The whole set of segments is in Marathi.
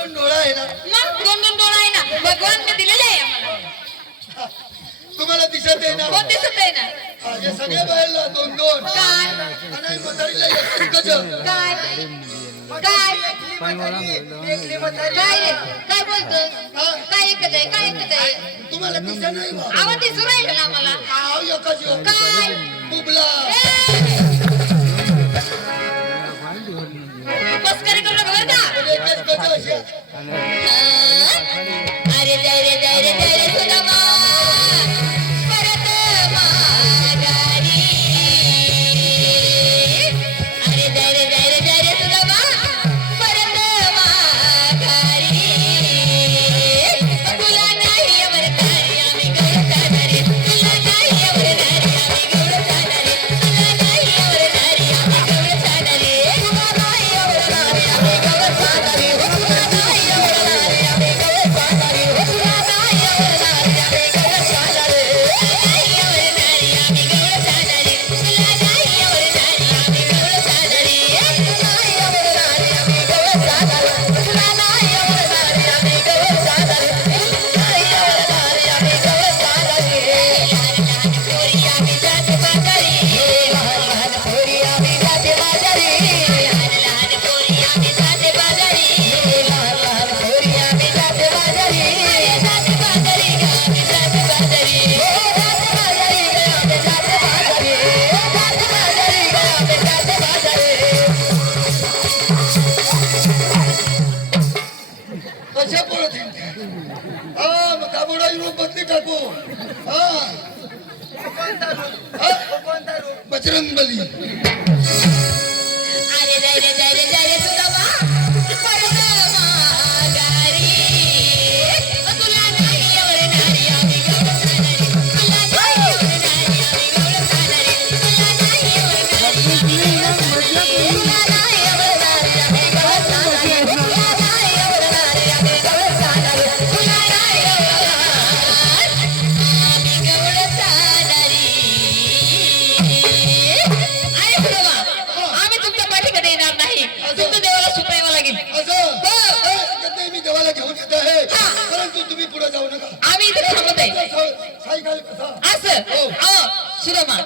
दोन डोळा आहे ना? मग दोन दोन डोळा आहे ना, भगवानने दिलेले आहे आम्हाला. तुम्हाला दिसत आहे ना? कोण दिसत आहे ना? हे सगळे बाहेरला दोन दोन काय आणि म्हातारीला एकच काय काय काय रे काय बोलतो? काय ऐकत आहे काय ऐकत आहे? तुम्हाला दिसत नाही बा? आवाज दिसू राहिला ना आम्हाला. एकच काय बुबला मस्करी करू नका बरं का. एकच कच अशी अरे जय रे जय रे जय रे सुदामा परत माघारी. अरे जय रे जय रे जय रे सुदामा परत माघारी. तुला नाही अमरतारी आम्ही गौरवणारे, तुला नाही अमरतारी आम्ही गौरवणारे, तुला नाही अमरतारी आम्ही गौरवणारे, तुला नाही अमरतारी आम्ही गौरवणारे, तुला नाही अमरतारी आम्ही गौरवणारे, तुला नाही अमरतारी आम्ही गौरवणारे, नाही अमरतारी आम्ही गौरवणारे, तुला नाही अमरतारी आम्ही गौरवणारे, नाही अमरतारी आम्ही गौरवणारे, तुला नाही अमरतारी आम्ही गौरवणारे, नाही अमरतारी आम्ही गौरवणारे. लहान पोरी आम्ही जाते बाजारी, लहान पोरी आम्ही जाते बाजारी, लहान पोरी आम्ही जाते बाजारी, लहान पोरी आम्ही जाते बाजारी, जाते बाजारी ग आम्ही जाते बाजारी, जाते बाजारी ग आम्ही जाते बाजारी, जाते बाजारी ग आम्ही जाते बाजारी. कशा पळत येईल? हा मग दाबोडा रूप बदली टाकू. हा बजरंग बली. अरे जय रे जय रे जय रे सुदामा परत माघारी. तुला नाही अमरतारी आम्ही गौरवणारे, तुला नाही अमरतारी आम्ही गौरवणारे, तुला नाही अमरतारी आम्ही गौरवणारे, तुला नाही अमरतारी आम्ही गौरवणारे, तुला नाही अमरतारी आम्ही गौरवणारे, तुला नाही अमरतारी आम्ही गौरवणारे. आहे सुदामा, आम्ही तुमच्या पाठीकडे येणार नाही, तुमच्या देवाला सुपायला लागेल. असं नाही मी देवाला घेऊन येत आहे, परंतु तुम्ही पुढे जाऊ नका. आम्ही इथे थांबत आहे सायकल कसा असं. सुदामा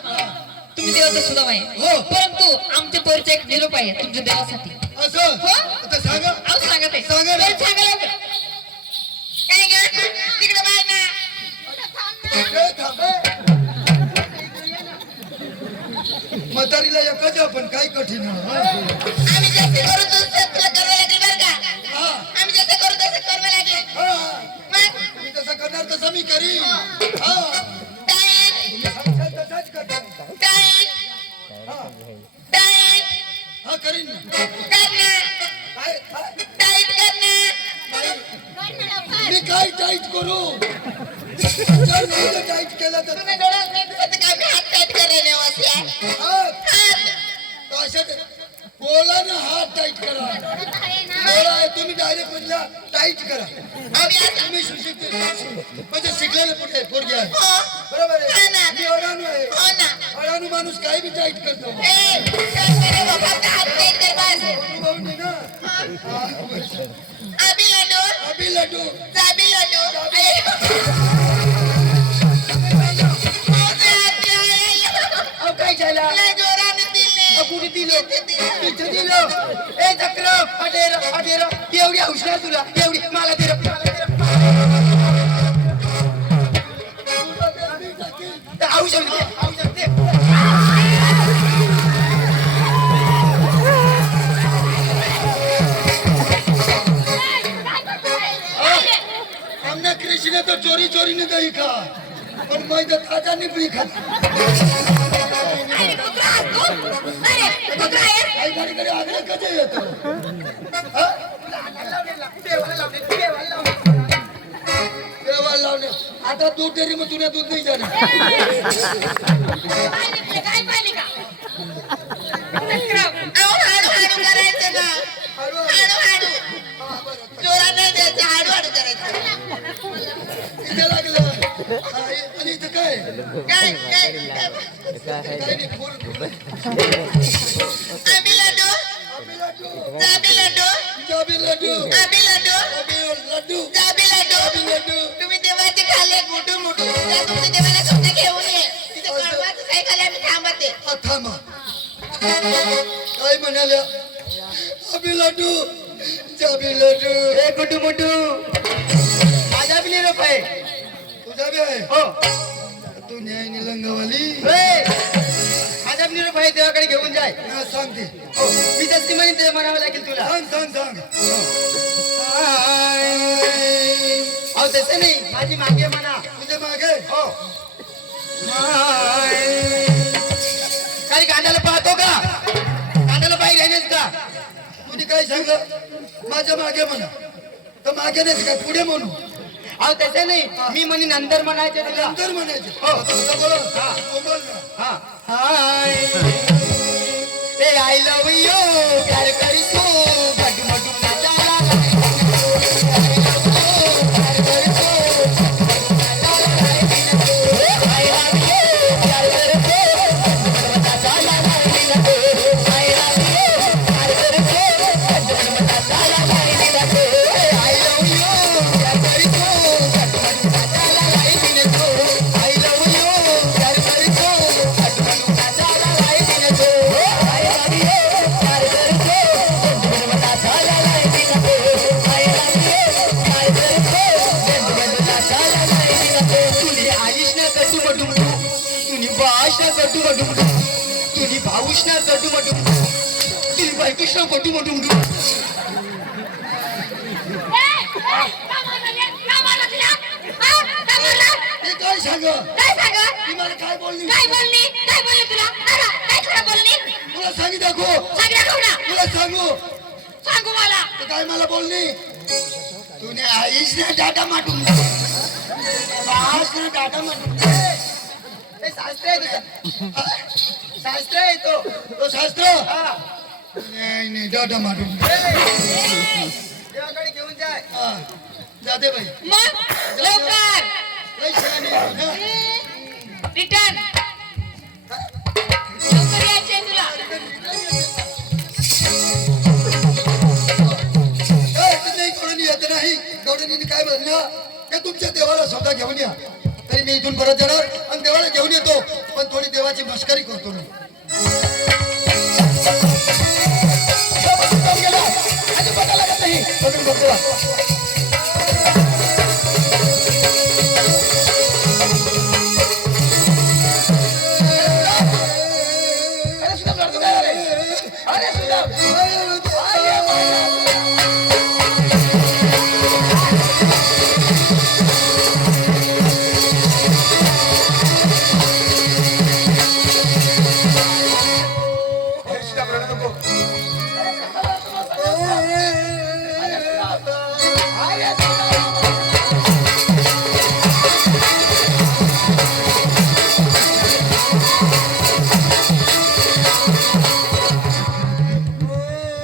तुम्ही देवाचा सुदामा आहे, हो. परंतु आमच्या पोरीचा एक निरोप आहे तुमच्या देवासाठी. असं हो? आता सांगा. अहो सांगत आहे, सांगा ना. बरं, सांगा लवकर. काय गं? तिकडे बाय ना. ए, थांब, ए. म्हातारीला एकच आपण काय कठीण आहे, हा? आम्ही जसे करू तसं तुला करावं लागेल बरं का. हा, आम्ही जसं करू तसं करावं लागेल. हा. मग तुम्ही तसं करणार तसं मी करीन. हा टाईट तुम्ही सांगशाल तसाच करणार. टाईट हा टाईट हा करीन. करणं, काय काय टाईट करणं. मी काय टाईट करू? जर मी टाईट केलं तर तुम्ही डोळ्यात नाही दिसत का? मी हात टाईट करायला वासिया. हात हात अशात बोला ना, हात टाईट करा. बोला आहे तुम्ही डायरेक्ट म्हणला टाईट करा. आम्ही आता तुम्ही सुशिक्षित म्हणजे शिकलेले पुढे पोरगे आहे. हो बरोबर हा आहे. ना. मी अडाणू आहे. हो ना. अडाणू माणूस काही बी टाईट करतो. ए मेरे बाबा का हात टाईट कर बस. अनुभव नाही ना. अभी लड्डू अभी लड्डू जाबी लड्डू अहो काय झाला? जोराने दिले. कुठे दिलं? इथे दिलं. ए चक्र अडेर अडेर एवढी हुशार तुला एवढी मला दे रे, मला दे रे. औषध दे, औषध दे. आमना कृष्ण तो चोरी चोरी ने गई खा, पण मैं तो ताजा निपड़ी खा. अरे कुत्रा तू अरे कुत्रा आहे. आई गाडी कडे आग्रह कधी येतो? हा? देवाला लावले. आता दूध डेअरी मग तुला दूध नाही जाणार. काय पाहिली का? अहो हाडू हाडू करायचं ना. हळू हाडू हाडू हा, बरं. जोराने द्यायचं, हाडू हाडू करायचं. इथे लागलं. हा, आणि इथं काय? काय काय काय नाही, फुल. आम्ही लड्डू आम्ही लड्डू. जाबी लड्डू जाबी लड्डू. आम्ही लड्डू लड्डू जाबी लाडू लड्डू तुम्ही देवाचे खाल्ले मोठू मोठू त्या तुमच्या देवाला स्वतः घेऊन ये तिथे कडवाचं काय खाल्ले आम्ही थांबते थांबा काय म्हणाल्या अबी लड्डू जाबी लड्डू ए गुड्डू मुड्डू माझा बी रुपये तुझा बी आहे हो तू न्याय निलंगवाली माझा बी रुपये देवाकडे घेऊन जाय ना सांगते हो मी जसं म्हणे ते म्हणावं लागेल तुला सांग सांग सांग अहो तसं नाही माझी मागे म्हणा तुझ्या मागे हो काही कांद्याला पाहतो का कांद्याला पाहिजे राहिलेस का तुझी काय सांगलं माझ्या मागे म्हणा तर मागे नाही काय पुढे म्हणू अहो तसं नाही मी म्हणे नंतर म्हणायचे तुला नंतर म्हणायचे हो. तुझं बोला हा. तू बोल ना हा हाय ए आय लव यू प्यार करीस बटू बटू नाचाला हे काय सांग ती मला काय बोलली तुला सांगी दाखव तुला सांगू तर काय मला बोलली तुने आईस ना डाटा माटून बास ना डाटा माटून हे शास्त्र आहे तुझं शास्त्र आहे तो तो शास्त्र हा नाही नाही डाटा माटून देवाकडे घेऊन जाय हा, जाते बाई लय शहाणी आहे ना. रिटर्न लवकर यायचंय तुला नाही कोणी येत नाही गवडणीने काय म्हणलं ते तुमच्या देवाला स्वतः घेऊन या तरी मी इथून परत जाणार आणि देवाला घेऊन येतो पण थोडी देवाची मस्करी करतो मी अजिबात लागत नाही बघून बघतो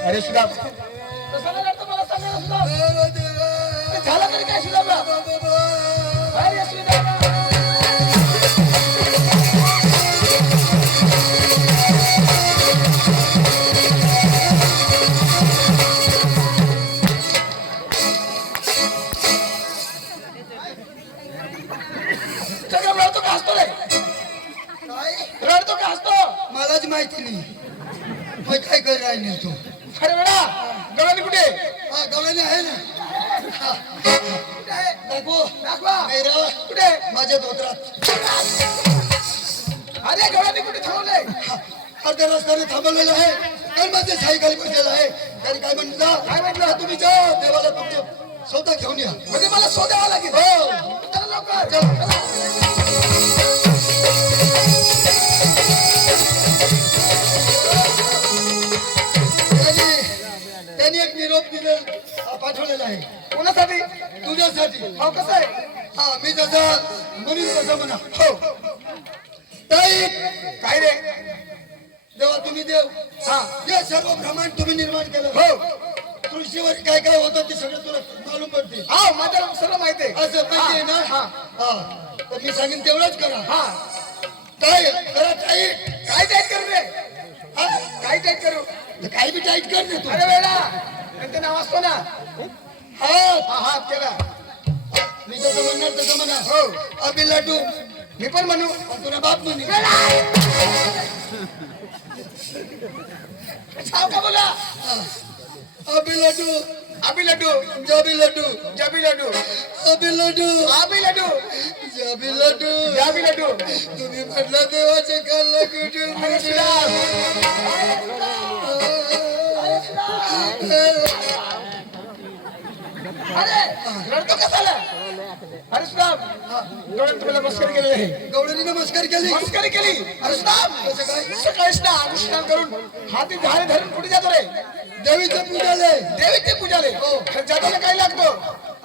अरे सुधा झाला तरी काय सुधा अरे सुधा रडतो का हसतो रे रडतो का हसतो मलाच माहिती नाही मग काय कर राहिले तू अरे बेटा गवळणी कुठे हा गवळणी आहे ना हा. दाखव दाखवा नाही रे. कुठे माझ्या धोत्रात अरे गवळणी कुठे थांबवलंय अर्ध्या रस्त्याने थांबवलेलं आहे तर माझे सायकल बसलेलं आहे त्याने काय म्हटलं तुम्ही जा देवाला तुमचं स्वतः घेऊन या म्हणजे मला शोधावं लागेल हो चला लवकर चला. त्यांनी एक निरोप पाठवलेला आहे कोणासाठी तुझ्यासाठी हो कसं आहे हा मी जसं म्हणून तसं म्हणा हो ताई काय रे देवा तुम्ही देव हा हे सर्व ब्रह्मांड तुम्ही निर्माण केलं हो सृष्टीवर काय काय होतं ते सगळं तुला मालूम पडते हा माझ्या सगळं माहिती आहे असं माहिती आहे ना हा हा तर मी सांगेन तेवढंच करा हा काय करा टाईट काय टाईट करू रे हा काय टाईट करू तर काही बी टाईट कर ना तू अरे वेळा त्यांचं नाव असतो ना हा केला. मी जसं म्हणणार तसं म्हणा. हो अबे लड्डू. मी पण म्हणू. आणि तुला बाप म्हणे. सांग का बोला. अबे लड्डू. अबी लड्डू जाबी लड्डू. जबी लड्डू अबे लड्डू. आबी लड्डू जाबी लड्डू. जाबी लड्डू. तुम्ही म्हटलं देवाचे खाल्लं कुठून अरे श्रीराम. अरे रडतो कसाला. अरे श्रीराम डोळ्यात तुम्हाला मस्करी केलेली आहे. गवळणी नमस्कार केली. मस्करी केली. अरे श्रीराम कसं काय? सकाळी स्नान करून हाती झाडे धरून कुठे जातो रे. देवीचं पूजाले. देवीचे पूजाले. हो. जाताना काय लागतो.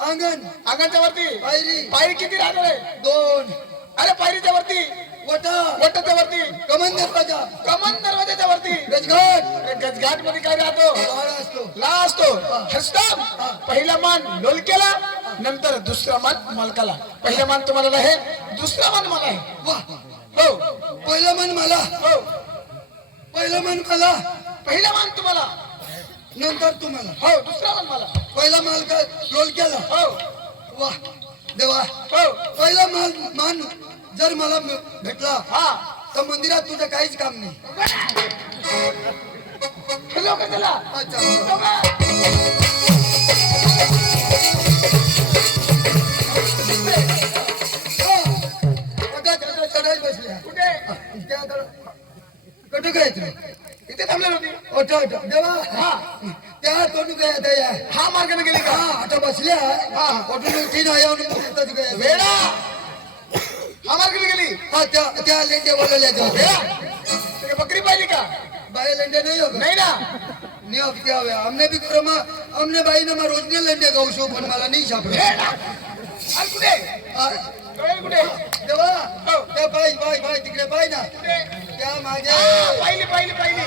अंगण. अंगाच्या वरती पायरी. पायरी किती राहणार आहे. 2 अरे पायरीच्या वरती वटा. वटाच्या वरती कमन दरवाजा. कमन दरवाजाच्या वरती गजघाट. गजघाट मध्ये काय राहतो. बाळा असतो. ला असतो. हसताम पहिला मान लोलक्याला नंतर दुसरा मान मालकाला. पहिला मान तुम्हाला आहे दुसरा मान मला आहे. वाह. हो पहिलं मन मला. हो पहिलं मन मला. पहिला मान तुम्हाला. नंतर तुम्हाला. हो दुसरा मान मला. पहिला माल का रोल केला. हो वाह देवा. हो पहिला मान जर मला भेटला हा तर मंदिरात तुझं काहीच काम नाही. लोक त्याला अच्छा. चढाई बसल्या. कुठे कुठं काय तुम्ही. इथे थांबले होती. ओठा ओठा देवा. हा त्या तोंड काय त्या हा मार्गाने गेली का. हा आता बसल्या. हा. ओठून तीन आहे वेडा हा मार्गाने गेली. हा त्या लेंड्या बोलवल्या त्या. वेडा ते बकरी पाहिली का. बाया लेंड्या नहीं होगा. नाही ना. नहीं अब क्या हुआ. हमने भी करो माँ. हमने भाई ने माँ रोज ने लेंडे गाँव शो पण मला नहीं छापले. वेडा अरे कुठे वेळ कुठे. देवा. हो. त्या बाई तिकडे बाई ना. कुठे. त्या मागे. पाहिली पाहिली पाहिली हा.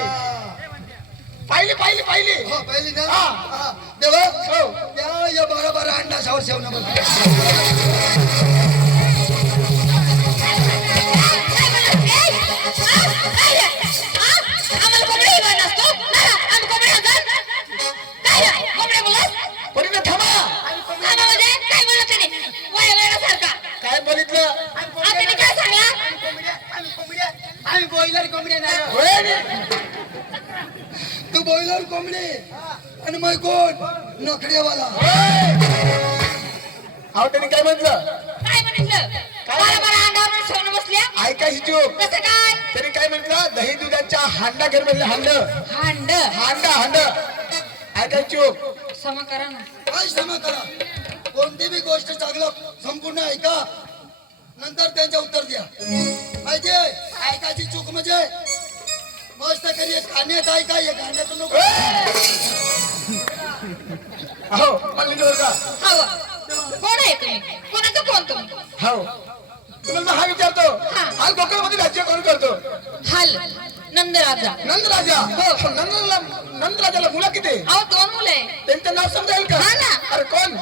पाहिली पाहिली पाहिली. हो पहिली ना. हा. हा. देवा. हो त्या या 12 अंडा सावर शेवणं बघ. आम्हाला कोंबडी घेऊन नसतो आम्ही कोंबडी खातात काय कोंबड्या बोलत परीने थांबा. आम्हाला काय बोलत नाही वय वेळासारखा काय बघितलं. आपण काय सांगला आम्ही बॉयलर कोंबडी नाही. वेळ. तू बॉयलर कोंबडी आणि मग कोण नखड्यावाला. अहो त्यांनी काय म्हटलं. काय म्हणायचं बारा अंगावर ठेवून बसल्या ऐका ही चूक. कसं काय त्यांनी काय म्हटलं दही दुधाच्या हांडा घर मधलं हांड हांड हांडा हांड. ऐका चूक. क्षमा करा ना काय क्षमा करा. कोणती बी गोष्ट चांगलं संपूर्ण ऐका नंतर त्यांचं उत्तर द्या. माहिती ऐकायची चूक म्हणजे मस्त करी एक कान्यात ऐका एक कान्यात नको. हो मल्लीनवर का. हवं कोण आहे तुम्ही कोणाचं कोण तुम्ही हो तुम्हाला हा विचारतो. हा. आज गोकुळमध्ये राज्य कोण करतो. हल नंदराजा नंदराजा. हो नंदराजाला मुलं किती. अहो 2 मुलं आहे त्यांचं नाव समजाईल का. हा ना. अरे कोण.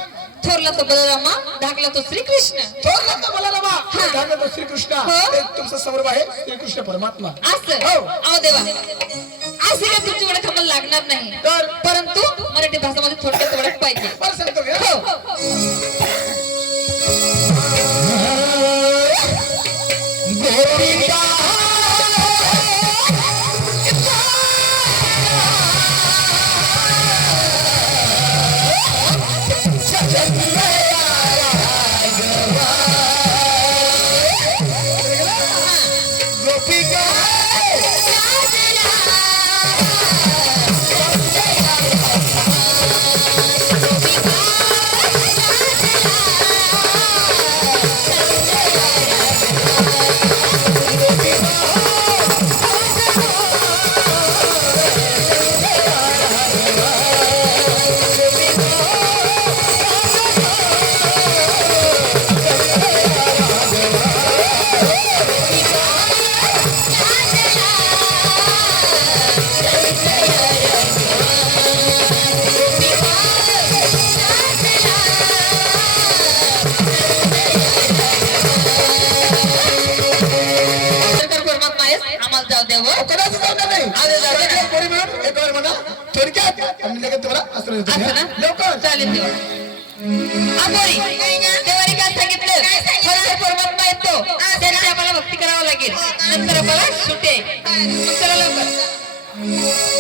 थोरला तो बलरामा धाकला तो श्रीकृष्ण थोरला तर मला रमा. हा. धाकला तो श्रीकृष्ण. हो. ते तुमचा समोर आहे श्रीकृष्ण परमात्मा. असं हो. अहो देवा असे काय तुमच्याकडे कमल लागणार नाही तर परंतु मराठी भाषेमध्ये थोडक्यात ओळख पाहिजे बरं सांगतो मी. हो गोपिका गोपिका परमात्मा आहेस आम्हाला जाऊ द्या हो कोणाचं जाणार नाही. अरे जाऊ दे ना. कोणी मिळून एकावर म्हणा थोडक्यात आम्ही लगेच तुम्हाला अस्त्र देतो. असं ना लवकर चालेल देवा आंबोली देवाने काय सांगितलं खरोखर परमात्मा येतो त्यांची आम्हाला भक्ती करावं लागेल नंतर आम्हाला सुटे चला लवकर